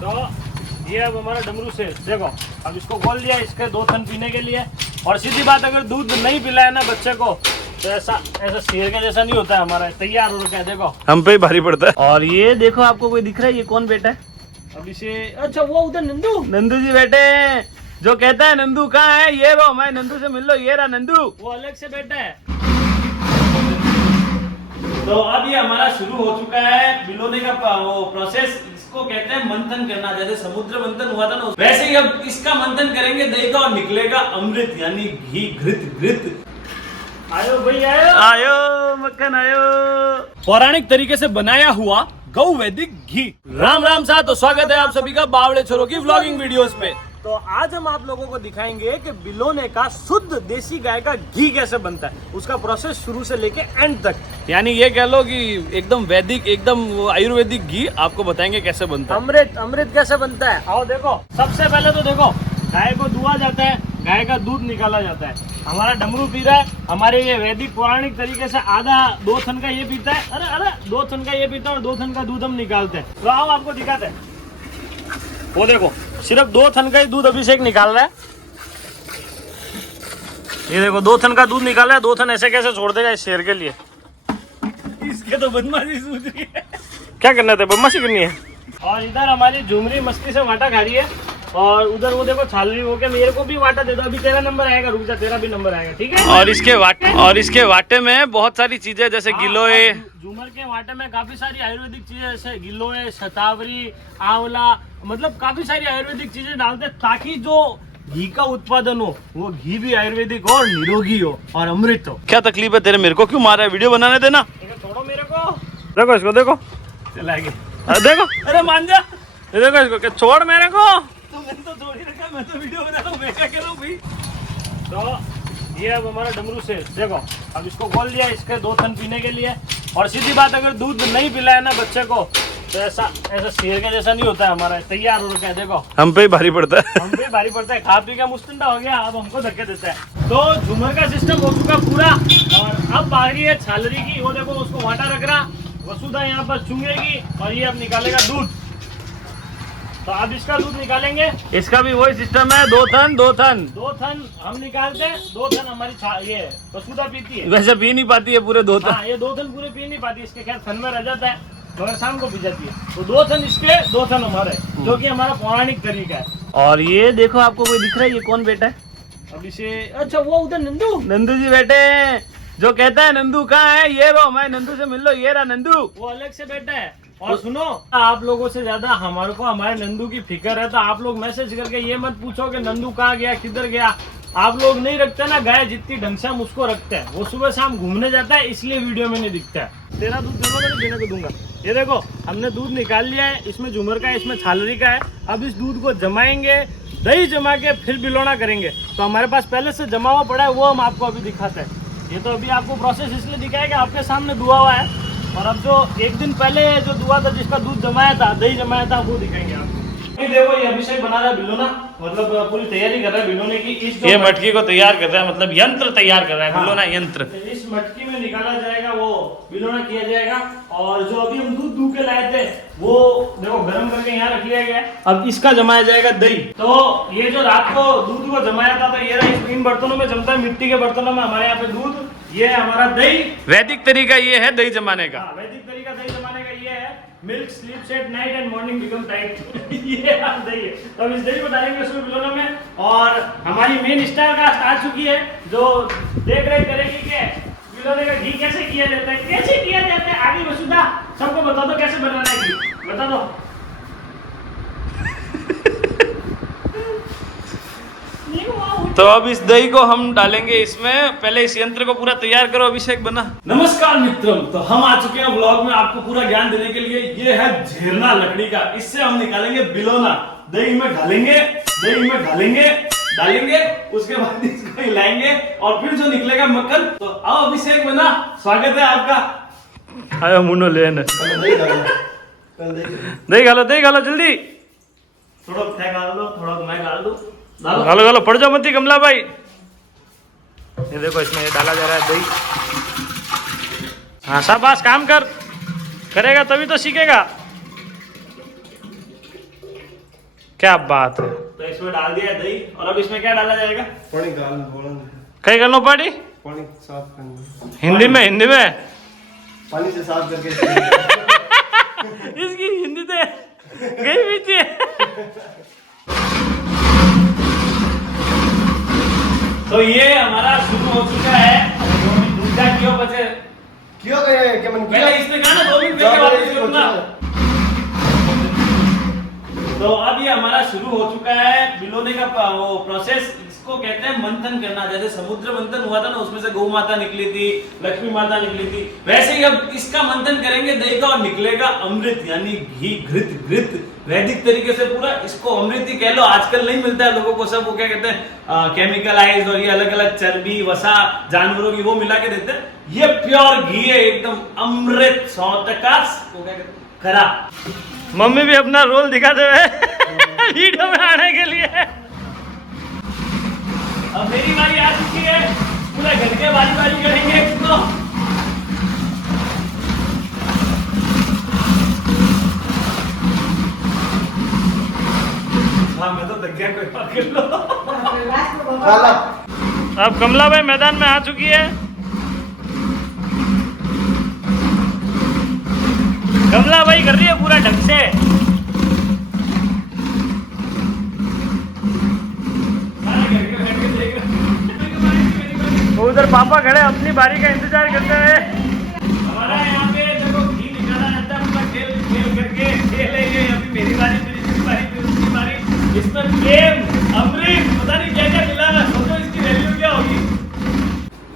तो ये अब हमारा डमरू से देखो, अब इसको खोल दिया इसके 2 थन पीने के लिए। और सीधी बात, अगर दूध नहीं पिलाया ना बच्चे को तो ऐसा शेर के जैसा नहीं होता है, हमारा तैयार हो रखा है। देखो हम पे ही भारी पड़ता है। और ये देखो, आपको कोई दिख रहा है? ये कौन बेटा है? अब इसे, अच्छा वो उधर नंदू जी बैठे हैं। जो कहता है नंदू कहाँ है, ये रो, मैं नंदू से मिल लो, ये रहा नंदू, वो अलग से बैठा है। तो अब ये हमारा शुरू हो चुका है बिलोने का वो प्रोसेस। इसको कहते हैं मंथन करना। जैसे समुद्र मंथन हुआ था ना, वैसे ही अब इसका मंथन करेंगे दही का और निकलेगा अमृत, यानी घी, घृत। आयो भाई आयो मक्खन आयो। पौराणिक तरीके से बनाया हुआ गौ वैदिक घी। राम राम साथ, तो स्वागत है आप सभी का बावड़े छोरों की व्लॉगिंग वीडियोस पे। तो आज हम आप लोगों को दिखाएंगे कि बिलोने का शुद्ध देसी गाय का घी कैसे बनता है, उसका प्रोसेस शुरू से लेके एंड तक। यानी ये कह लो कि एकदम वैदिक, एकदम आयुर्वेदिक घी आपको बताएंगे कैसे बनता है। अमृत कैसे बनता है, आओ देखो। सबसे पहले तो देखो, गाय को दुआ जाता है, गाय का दूध निकाला जाता है। हमारा डमरू पी रहा है, हमारे ये वैदिक पौराणिक तरीके से आधा 2 थन का ये पीता है। अरे 2 थन का ये पीता है और 2 थन का दूध हम निकालते हैं। तो आओ आपको दिखाते हैं। वो देखो, सिर्फ 2 थन का ही दूध अभिषेक निकाल रहा है। ये देखो 2 थन का दूध निकाला है। 2 थन ऐसे कैसे छोड़ देगा इस शेर के लिए? इसके तो बदमाशी सूझ रही है। क्या करना था, बदमाशी करनी है। और इधर हमारी झुमरी मस्ती से वाटा खा रही है, और उधर वो देखो छालनी हो गया। मेरे को भी वाटा दे दो, अभी तेरा नंबर आएगा, रुक जा, तेरा भी नंबर आएगा, ठीक है। और इसके वाटे में बहुत सारी चीजें, जैसे गिलोय, झूमर के वाटे में काफी सारी आयुर्वेदिक चीजें, जैसे गिलोय, शतावरी, आंवला, मतलब काफी सारी आयुर्वेदिक चीजें डालते हैं, ताकि जो घी का उत्पादन हो वो घी भी आयुर्वेदिक हो और निरोगी हो और अमृत हो। क्या तकलीफ है तेरे, मेरे को क्यों मारा है? वीडियो बनाने देना। छोड़ो मेरे को, देखो इसको, देखो चलाएंगे। देखो, अरे मान जा, देखो इसको, छोड़ मेरे को। तो मैंने तो जोड़ ही रखा, मैं तो वीडियो बना रहा हूँ, मैं क्या कर रहा हूँ भाई। तो ये अब हमारा डमरू से देखो, अब इसको खोल दिया इसके 2 थन पीने के लिए। और सीधी बात, अगर दूध नहीं पिलाया ना बच्चे को तो ऐसा शेर के जैसा नहीं होता है, हमारा तैयार हो रखा है। देखो हम पे ही भारी पड़ता है। हम पे भारी पड़ता है, खा पी का मुस्तंडा हो गया, अब हमको धक्के देता है। तो झूमर का सिस्टम हो चुका पूरा, और अब बारी है छालरी की। वो देखो, उसको वाटा रख रहा, वसुधा यहाँ पर चुंगेगी और ये अब निकालेगा दूध। तो अब इसका दूध निकालेंगे। इसका भी वही सिस्टम है, 2 थन हम निकालते हैं, 2 थन हमारी ये वसुधा पीती है। वैसे पी नहीं पाती है पूरे 2 थन। हाँ, ये 2 थन पूरे पी नहीं पाती, इसके खैर थन में रह जाता है, मगर शाम को पी जाती है। तो 2 थन इसके, 2 थन हमारे, जो कि हमारा पौराणिक तरीका है। और ये देखो, आपको कोई दिख रहा है? ये कौन बेटा है? अब इसे, अच्छा वो उधर नंदू जी बैठे हैं। जो कहता है नंदू कहाँ है, ये रो, मैं नंदू से मिल लो, ये रहा नंदू, वो अलग से बैठा है। और सुनो, आप लोगों से ज्यादा हमारे को हमारे नंदू की फिक्र है, तो आप लोग मैसेज करके ये मत पूछो कि नंदू कहाँ गया, किधर गया। आप लोग नहीं रखते ना गाय जितनी ढंग से हम उसको रखते हैं। वो सुबह शाम घूमने जाता है, इसलिए वीडियो में नहीं दिखता है। तेरा दूध देने को दूंगा। ये देखो, हमने दूध निकाल लिया है, इसमें झूमर का है, इसमें छालरी का है। अब इस दूध को जमाएंगे, दही जमा के फिर बिलोना करेंगे। तो हमारे पास पहले से जमा हुआ पड़ा है, वो हम आपको अभी दिखाते हैं। ये तो अभी आपको प्रोसेस इसलिए दिखाएगा, आपके सामने दुआ हुआ है। और अब जो 1 दिन पहले जो दुआ था, जिसका दूध जमाया था, दही जमाया था, वो दिखाएंगे आपको। ये देखो, ये अभिषेक बना रहा है बिलोना, मतलब पूरी तैयारी कर रहा है बिलोने की। ये मटकी को तैयार कर रहा है, मतलब यंत्र तैयार कर रहा है। हाँ, बिलोना यंत्र। इस मटकी में निकाला जाएगा, वो बिलोना किया जाएगा। और जो अभी हम दूध दूध के लाए थे, वो देखो गर्म करके यहाँ रख लिया गया है। अब इसका जमाया जाएगा दही। तो ये जो रात को दूध को जमाया था, तो ये रहा, इन बर्तनों में जमता है, मिट्टी के बर्तनों में हमारे यहाँ पे दूध। ये है हमारा दही। वैदिक तरीका ये है दही जमाने का। वैदिक तरीका दही जमाने का ये है। Milk स्लीप्स at night and morning become tight. ये दही है। तो अब इस दही को डालेंगे उसमें बिलोना में। और हमारी मेन स्टार कास्ट आ चुकी है, जो देख रेख करेगी कि बिलोने का घी कैसे किया जाता है, कैसे किया जाता है। आगे वसुधा सबको बता दो कैसे बनाना है घी, बता दो। तो अब इस दही को हम डालेंगे इसमें। पहले इस यंत्र को पूरा तैयार करो, अभिषेक बना। नमस्कार मित्रों, तो हम आ चुके हैं व्लॉग में आपको पूरा ज्ञान देने के लिए। ये है झेरना लकड़ी का, इससे हम निकालेंगे बिलोना। दही में डालेंगे, उसके बाद इसको हिलाएंगे और फिर जो निकलेगा मक्खन। तो आओ अभिषेक बना, स्वागत है आपका। आयो मुन्नो लेने दही गालो जल्दी। थोड़ा गाल दो, थोड़ा मैं गाल दूं। गालो पड़ जाओ मती कमला भाई। ये देखो, इसमें ये डाला जा रहा है दही। हाँ शाबाश, काम कर, करेगा तभी तो सीखेगा। क्या बात है। तो इसमें डाल दिया दही, और अब इसमें क्या डाला जाएगा? पानी गाल बोलन कई करना पड़ी पानी साफ करना हिंदी में पानी से साफ करके इसकी हिंदी तो गई पीछे। तो ये हमारा शुरू हो चुका है। दूसरा क्यों बचे? क्यों गए क्या मन पहले इसने कहा ना 2 मिनट के वापस करूंगा। तो अब ये हमारा शुरू हो चुका है बिलोने का वो प्रोसेस। इसको कहते हैं मंथन करना। जैसे समुद्र मंथन हुआ था ना, उसमें से गौ माता निकली थी, लक्ष्मी माता निकली थी, वैसे ही अब इसका मंथन करेंगे दही का, और निकलेगा अमृत, यानी घी, घृत वैदिक तरीके से पूरा इसको अमृत ही कह लो। आजकल नहीं मिलता है लोगों को, सब वो क्या कहते हैं केमिकलाइज, और ये अलग अलग चर्बी वसा जानवरों की वो मिला के देते हैं। ये प्योर घी है, एकदम अमृत 100% वो क्या कहते हैं खरा। मम्मी भी अपना रोल दिखाते हुए वीडियो में आने के लिए। अब मेरी बारी आ चुकी है, पूरा घर के बारी करेंगे इसको। हाँ मैं तो थक गया, कोई बात कर लो। अब कमला भाई मैदान में आ चुकी है। कमला भाई कर रही है पूरा ढंग से। उधर पापा खड़े अपनी बारी का इंतजार करते हैं। हमारा यहाँ पे देखो घी निकाला जाता है, पूरा खेल करके खेल है ये। अभी मेरी बारी, फिर इसकी बारी, फिर उसकी बारी। इसमें प्रेम, अमृत, पता नहीं क्या क्या मिला है। सोचो इसकी वैल्यू क्या होगी।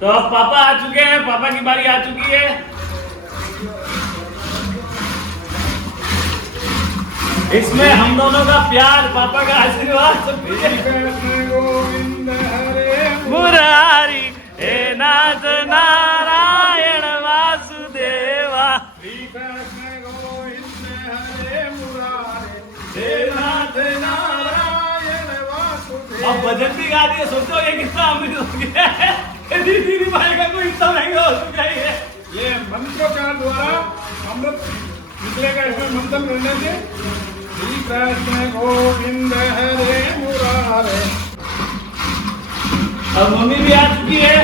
तो अब पापा आ चुके हैं, पापा की बारी आ चुकी है। इसमें हम दोनों का प्यार, पापा का आशीर्वाद सब मुरारी हे नाथ नारायण वासुदेवा। अब भजन भी गा दिए। सोचो ये कितना अमृत हो गया है। दीदी भाई का कोई इतना महंगा हो चुका है। ये मंत्रोच्चार द्वारा अमृत निकलेगा इसमें मंथन करने से। श्री कृष्ण गोविंद हरे मुरारे। अब मम्मी भी आ चुकी है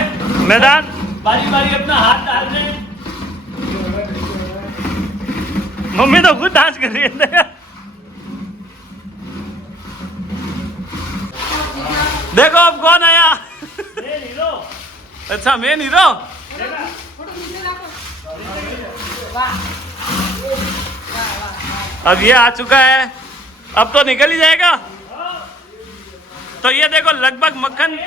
मैदान। बारी अपना हाथ डाल रहे हैं। मम्मी तो खुद डांस कर रही है। देखो अब कौन आया। ये हीरो। अच्छा मैं हीरो। अब ये आ चुका है, अब तो निकल ही जाएगा। तो ये देखो लगभग मक्खन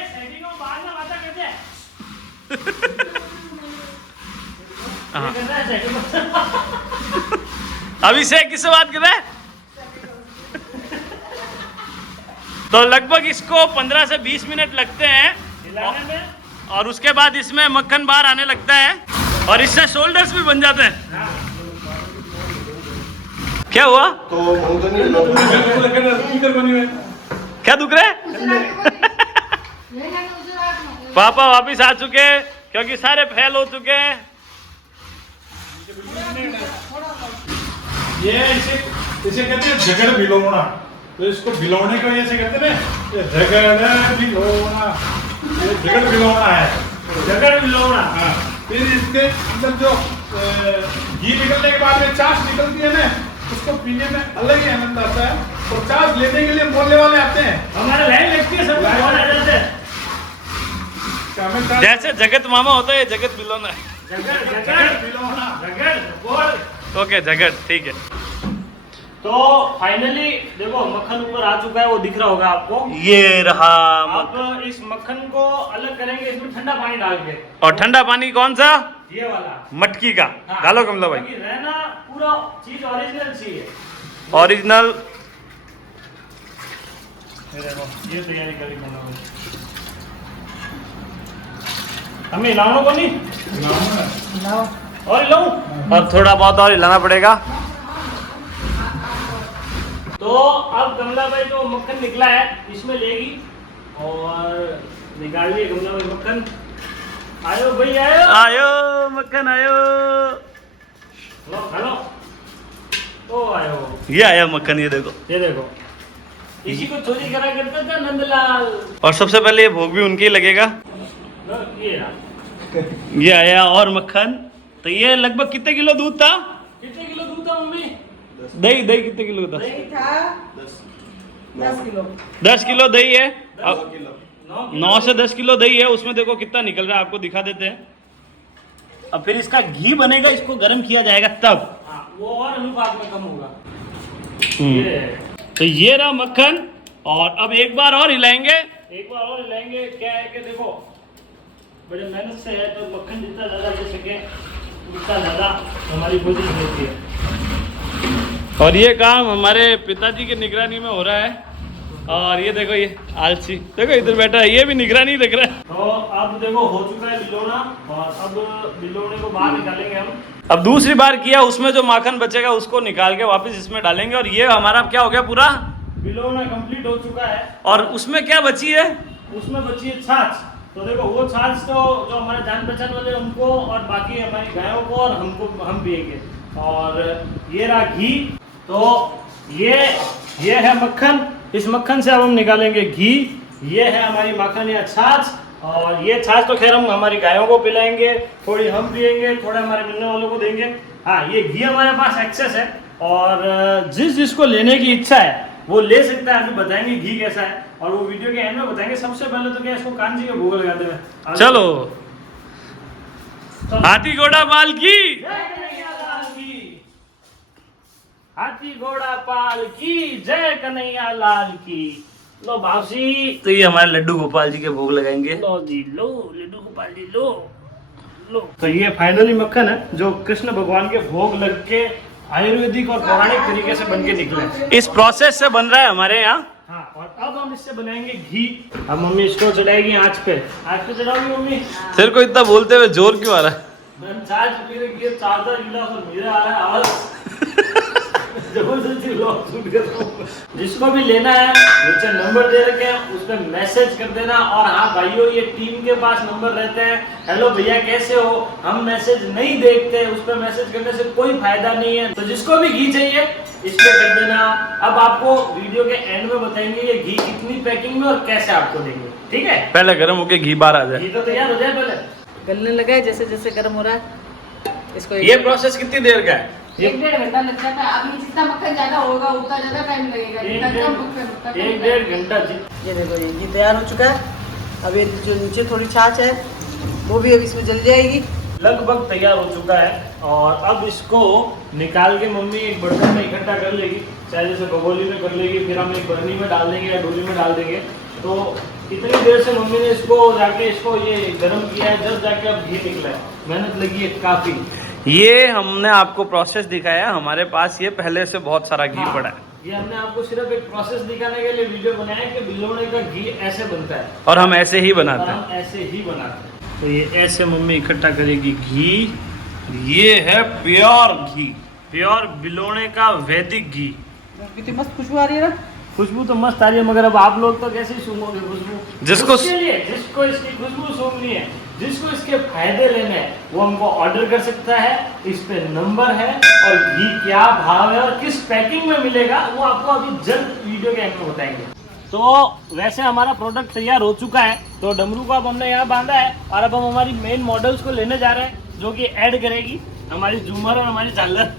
अभिषेक किससे बात कर रहे हैं? तो लगभग इसको 15 से 20 मिनट लगते हैं हिलाने में, और उसके बाद इसमें मक्खन बाहर आने लगता है, और इससे शोल्डर्स भी बन जाते हैं। क्या हुआ? तो क्या दुख रहे? पापा वापिस आ चुके हैं क्योंकि सारे फेल हो चुके हैं। ये इसे कहते हैं झगड़ भिलौना। तो इसको भिलौने की वजह से कहते हैं ना, ये झगड़ भिलौना, ये झगड़ भिलौना है। झगड़ भिलौना। हाँ, फिर इसके अंदर जो घी निकलने के बाद में चाश निकलती है ना, उसको पीने में अलग ही आनंद आता है। और चाश लेने के लिए मोहल्ले वाले आते हैं। हमारे लाइन लगती है, सब बहुत आ जाते हैं। जैसे जगत मामा होता है, ये जगत भिलौना है। झगड़ भिलौना, झगड़ बोल। ओके जगत, ठीक है। तो फाइनली देखो मक्खन ऊपर आ चुका है, वो दिख रहा होगा आपको। ये रहा अब इस मक्खन को अलग करेंगे, इसमें ठंडा पानी डाल के। और ठंडा पानी कौन सा? ये वाला मटकी का। हाँ। डालो कमला भाई। ताकि रहना पूरा चीज ओरिजिनल चाहिए। ओरिजिनल। ये देखो, ये तैयारी करी मैंने। हमें हिलाने को नहीं, और हिलाऊं? और थोड़ा बहुत और हिलाना पड़ेगा। तो अब कमला भाई जो मक्खन निकला है इसमें लेगी और निकाल लिए कमला भाई मक्खन। आयो भाई आयो, आयो मक्खन आयो। लो खा लो। ओ आयो, ये आया मक्खन, ये देखो। ये देखो। इसी को चोरी करा करता था नंदलाल। और सबसे पहले ये भोग भी उनके ही लगेगा। ये रहा। ये आया और मक्खन। तो ये लगभग कितने किलो दूध था? कितने किलो दूध था मम्मी? दही दही कितने किलो था? दही था 10 किलो। 10 किलो दही है। 9 से 10 किलो दही है। उसमें देखो कितना निकल रहा है, आपको दिखा देते हैं। अब फिर इसका घी बनेगा, इसको गर्म किया जाएगा तब। हाँ, वो और अनुपात में कम होगा। तो ये रहा मक्खन। और अब एक बार और हिलाएंगे। एक बार और हिलाएंगे। क्या है कि देखो बड़े मेहनत से है तो मक्खन जितना ज्यादा ले सके उतना ज्यादा हमारी कोशिश रहती है। और ये काम हमारे पिताजी की निगरानी में हो रहा है। और ये देखो ये आलसी देखो इधर बैठा है, ये भी निगरानी रख रहा है। तो अब देखो हो चुका है बिलोना और अब बिलोने को बाहर निकालेंगे हम। अब दूसरी बार किया, उसमें जो माखन बचेगा उसको निकाल के वापस इसमें डालेंगे। और ये हमारा क्या हो गया पूरा बिलोना कंप्लीट हो चुका है। और उसमें क्या बची है? उसमें बची है छाछ। तो देखो वो छाछ तो जो हमारे जान पहचान वाले उनको और बाकी हमारी गायों को और हमको हम पिएंगे। और ये रहा घी। तो ये है मक्खन। इस मक्खन से अब हम निकालेंगे घी। ये है हमारी माखन या छाछ। और ये छाछ तो खैर हम हमारी गायों को पिलाएंगे, थोड़ी हम पिएंगे, थोड़ा हमारे मिलने वालों को देंगे। हाँ, ये घी हमारे पास एक्सेस है और जिसको लेने की इच्छा है वो ले सकता है। अभी बताएंगे घी कैसा है और वो वीडियो के एंड में बताएंगे। सबसे पहले तो क्या इसको कान जी के भोग लगाते हैं। चलो हाथी घोड़ा पाल की, जय कन्हैया लाल की। हाथी घोड़ा पाल की, जय कन्हैया लाल की। लो बासी। तो ये हमारे लड्डू गोपाल जी के भोग लगाएंगे। लो जी लो, लड्डू गोपाल जी लो लो। तो ये फाइनली मक्खन है जो कृष्ण भगवान के भोग लग के आयुर्वेदिक और पौराणिक तरीके से बन के निकले। इस प्रोसेस से बन रहा है हमारे यहाँ। हाँ, और अब हम इससे बनाएंगे घी। अब मम्मी इसको चढ़ाएगी आँच पे। आँच पे चढ़ाओगी मम्मी? तेरे को इतना बोलते हुए जोर क्यों आ रहा है? चाय पी रही है, 4 गिलास और मेरा आ रहा है आवाज। जबरदस्ती व्लॉग शूट कर रहा हूं। जिसको भी लेना है नीचे नंबर दे रखे हैं, उस पर मैसेज कर देना। और हाँ भाइयों, ये टीम के पास नंबर रहते हैं। हेलो भैया कैसे हो, हम मैसेज नहीं देखते, उस पर मैसेज करने से कोई फायदा नहीं है। तो जिसको भी घी चाहिए इस पे कर देना। अब आपको वीडियो के एंड में बताएंगे ये घी कितनी पैकिंग में और कैसे आपको देंगे, ठीक है? पहले गर्म होके घी बाहर आ जाए। घी तो तैयार हो जाए पहले। गलने लगा है जैसे जैसे गर्म हो रहा है। इसको ये प्रोसेस कितनी देर का है? 1-1.5 घंटा लग जाता है। अभी जितना मक्खन ज्यादा होगा उतना ज्यादा टाइम लगेगा। जितना कम मक्खन उतना कम 1-1.5 घंटा जी। ये देखो ये घी तैयार हो चुका है। अब ये जो नीचे थोड़ी छाछ है वो भी अब इसमें जल जाएगी। लगभग तैयार हो चुका है और अब इसको निकाल के मम्मी एक बर्तन में इकट्ठा कर लेगी, चाहे जैसे भगोली में कर लेगी, फिर हम एक बर्नी में डाल देंगे या डोली में डाल देंगे। तो इतनी देर से मम्मी ने इसको जाके इसको ये गर्म किया है, जब जाके अब घी निकला है। मेहनत लगी है काफी। ये हमने आपको प्रोसेस दिखाया, हमारे पास ये पहले से बहुत सारा घी पड़ा है। ये हमने आपको सिर्फ एक प्रोसेस दिखाने के लिए वीडियो बनाया कि बिलोने का घी ऐसे बनता है और हम ऐसे ही और बनाते हैं। हम ऐसे ही बनाते हैं। तो ये ऐसे मम्मी इकट्ठा करेगी घी। ये है प्योर घी। प्योर बिलोने का वैदिक घी। कितनी मस्त खुशबू आ रही है ना। खुशबू तो मस्त आ रही है, मगर अब आप लोग तो कैसे सूंघोगे खुशबू? जिसको उसके लिए जिसको इसकी खुशबू सूंघनी है, जिसको इसके फायदे लेने हैं, वो हमको ऑर्डर कर सकता है। इस पे नंबर है और घी क्या भाव है और किस पैकिंग में मिलेगा वो आपको अभी जल्द वीडियो के एंड में बताएंगे। तो वैसे हमारा प्रोडक्ट तैयार हो चुका है। तो डमरू को अब हमने यहाँ बांधा है और अब हम हमारी मेन मॉडल्स को लेने जा रहे हैं जो कि ऐड करेगी हमारी झूमर और हमारी झालर।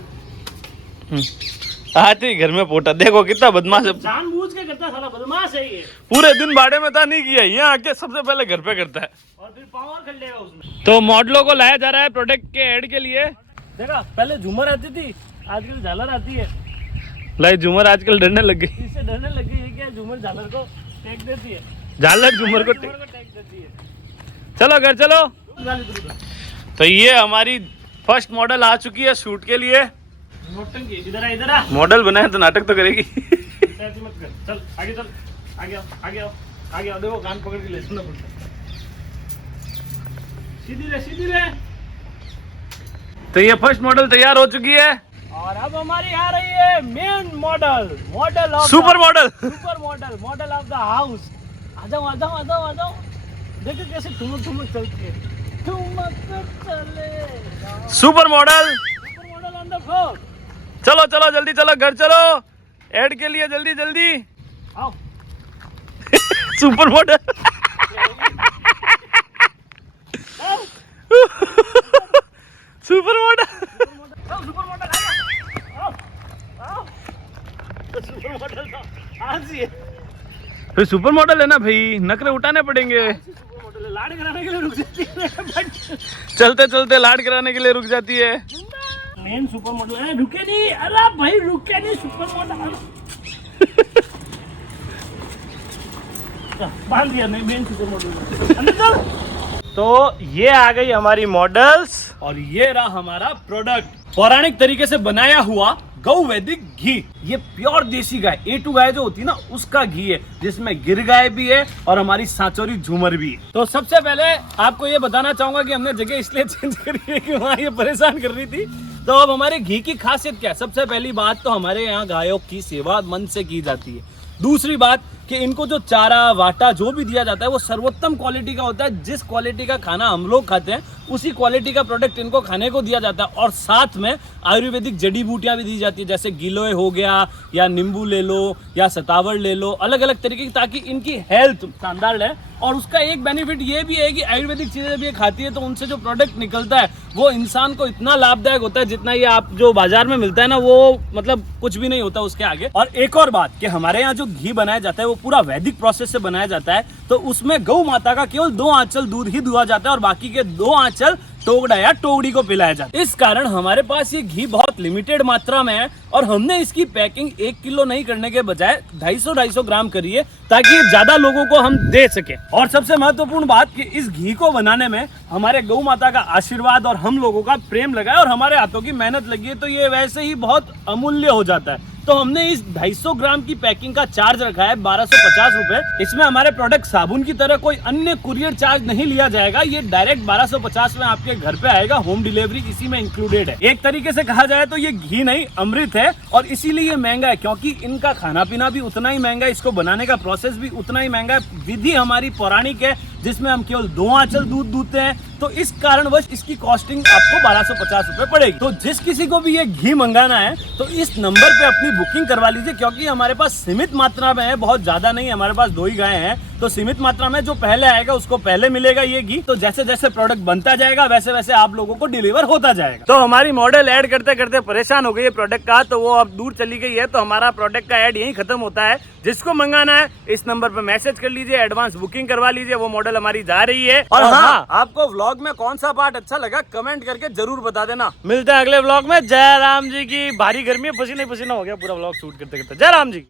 आते ही घर में पोटा, देखो कितना बदमाश है। जानबूझ के करता साला बदमाश है ये। पूरे दिन बाड़े में था नहीं किया, यहाँ आके सबसे पहले घर पे करता है। और फिर पावर कर लेगा उसमें। तो मॉडलों को लाया जा रहा है प्रोडक्ट के ऐड के लिए। देखा, पहले झूमर आती थी, आजकल झालर आती है। लाई झूमर आजकल डरने लग गई। इससे डरने लग गई है क्या? झूमर झालर को टेक देती है। झालर झूमर को टेक देती है। चलो घर चलो। तो ये हमारी फर्स्ट मॉडल आ चुकी है शूट के लिए। नौटंकी, इधर आ, इधर आ। मॉडल बनाया तो नाटक तो करेगी। ऐसे मत कर, चल आगे चल, आगे आओ, आगे आओ, आगे आओ। देखो कान पकड़ के ले सुनना पड़ता है। सीधी रहे, सीधी रहे। तो ये फर्स्ट मॉडल तैयार हो चुकी है और अब हमारी आ रही है main model, model of super model. Super model, model of the house. आ जाओ, आ जाओ, आ जाओ, आ जाओ। देखो कैसे ठुमक ठुमक चलती है। ठुमक चले super model. Super model on the floor. चलो चलो जल्दी चलो घर चलो, ऐड के लिए जल्दी जल्दी। आओ। Super model. Super model. Super model आओ, आओ। सुपर मॉडल आज ही है। फिर सुपर मॉडल है ना भाई, नखरे उठाने पड़ेंगे। सुपर मॉडल लाड कराने के लिए रुक जाती है। चलते चलते लाड कराने के लिए रुक जाती है। मेन सुपर मॉडल है, रुके नहीं। अरे भाई रुके नहीं, सुपर मॉडल बांध दिया नहीं, मेन सुपर मॉडल अंदर चल। तो ये आ गई हमारी मॉडल्स और ये रहा हमारा प्रोडक्ट, पौराणिक तरीके से बनाया हुआ गौ वैदिक घी। ये प्योर देसी गाय A2 गाय जो होती है ना, उसका घी है, जिसमें गिर गाय भी है और हमारी सांचौरी झूमर भी है। तो सबसे पहले आपको ये बताना चाहूंगा कि हमने जगह इसलिए चेंज करी है कि वहाँ ये परेशान कर रही थी। तो अब हमारे घी की खासियत क्या है? सबसे पहली बात तो हमारे यहाँ गायों की सेवा मन से की जाती है। दूसरी बात कि इनको जो चारा वाटा जो भी दिया जाता है वो सर्वोत्तम क्वालिटी का होता है। जिस क्वालिटी का खाना हम लोग खाते हैं उसी क्वालिटी का प्रोडक्ट इनको खाने को दिया जाता है। और साथ में आयुर्वेदिक जड़ी बूटियां भी दी जाती है, जैसे गिलोय हो गया या नींबू ले लो या सतावर ले लो, अलग अलग तरीके की, ताकि इनकी हेल्थ शानदार रहे। और उसका एक बेनिफिट ये भी है कि आयुर्वेदिक चीजें भी खाती है तो उनसे जो प्रोडक्ट निकलता है वो इंसान को इतना लाभदायक होता है, जितना ये आप जो बाजार में मिलता है ना वो मतलब कुछ भी नहीं होता उसके आगे। और एक और बात कि हमारे यहाँ जो घी बनाया जाता है वो पूरा वैदिक प्रोसेस से बनाया जाता है। तो उसमें गौ माता का केवल 2 आंचल दूध ही दुहा जाता है और बाकी के 2 आंचल टोगड़ा या टोगड़ी को पिलाया जाता है। इस कारण हमारे पास ये घी बहुत लिमिटेड मात्रा में है और हमने इसकी पैकिंग 1 किलो नहीं करने के बजाय 250-250 ग्राम करी है, ताकि ज्यादा लोगों को हम दे सके। और सबसे महत्वपूर्ण बात कि इस घी को बनाने में हमारे गौ माता का आशीर्वाद और हम लोगों का प्रेम लगा है और हमारे हाथों की मेहनत लगी है, तो ये वैसे ही बहुत अमूल्य हो जाता है। तो हमने इस 250 ग्राम की पैकिंग का चार्ज रखा है 1250 रुपए। इसमें हमारे प्रोडक्ट साबुन की तरह कोई अन्य कुरियर चार्ज नहीं लिया जाएगा, ये डायरेक्ट 1250 में आपके घर पे आएगा। होम डिलीवरी इसी में इंक्लूडेड है। एक तरीके से कहा जाए तो ये घी नहीं अमृत है, और इसीलिए ये महंगा है क्योंकि इनका खाना पीना भी उतना ही महंगा है, इसको बनाने का प्रोसेस भी उतना ही महंगा है। विधि हमारी पौराणिक है जिसमें हम केवल 2 आंचल दूध दूते हैं, तो इस कारणवश इसकी कॉस्टिंग आपको 1250 रुपए पड़ेगी। तो जिस किसी को भी ये घी मंगाना है तो इस नंबर पे अपनी बुकिंग करवा लीजिए, क्योंकि हमारे पास सीमित मात्रा में है, बहुत ज्यादा नहीं, हमारे पास 2 ही गायें हैं, तो सीमित मात्रा में जो पहले आएगा उसको पहले मिलेगा ये घी। तो जैसे जैसे प्रोडक्ट बनता जाएगा वैसे वैसे आप लोगों को डिलीवर होता जाएगा। तो हमारी मॉडल ऐड करते करते परेशान हो गई है प्रोडक्ट का, तो वो अब दूर चली गई है, तो हमारा प्रोडक्ट का ऐड यहीं खत्म होता है। जिसको मंगाना है इस नंबर पे मैसेज कर लीजिए, एडवांस बुकिंग करवा लीजिए, वो मॉडल हमारी जा रही है। और हाँ, आपको व्लॉग में कौन सा पार्ट अच्छा लगा कमेंट करके जरूर बता देना। मिलते हैं अगले व्लॉग में। जय राम जी की। भारी गर्मी है, पसीना ही पसीना हो गया पूरा व्लॉग शूट करते करते। जय राम जी।